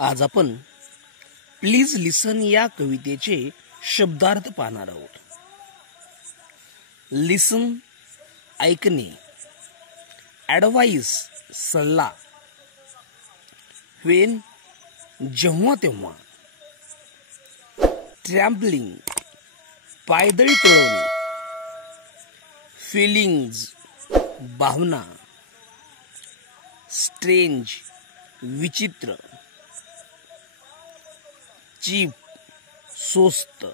आज आपण प्लीज लिसन या कवितेचे शब्दार्थ पाहणार आहोत. लिसन ऐकणे, ॲडवाइस सल्ला, व्हेन जेव्हा तेव्हा, ट्रॅम्पलिंग पायदळी तुळवणे, फिलिंग्ज भावना, स्ट्रेंज विचित्र, चीप स्वस्त,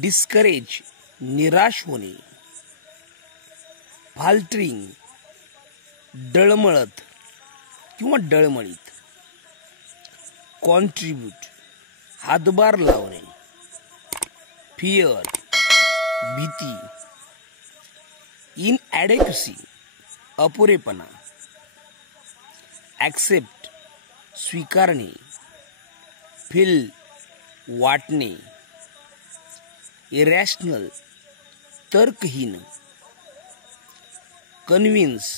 डिस्करेज निराश होणे, फाल्टरिंग डळमळत किंवा डळमळीत, कॉन्ट्रीब्यूट हातभार लावणे, फिअर भीती, इनॲडेक्वसी अपुरेपणा, ॲक्सेप्ट स्वीकारणे, फील वाटणे, इरॅशनल तर्कहीन, कन्व्हिन्स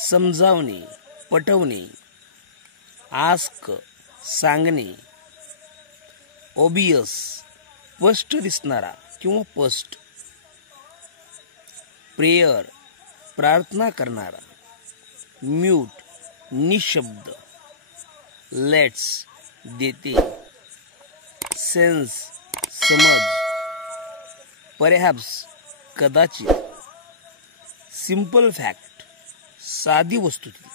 समजावणे पटवणे, आस्क सांगणे, ऑबियस स्पष्ट दिसणारा किंवा स्पष्ट, प्रेयर प्रार्थना करणारा, म्यूट निशब्द, लेट्स देते, सेन्स समज, परहॅप्स कदाचित, सिंपल फॅक्ट साधी वस्तुस्थिती.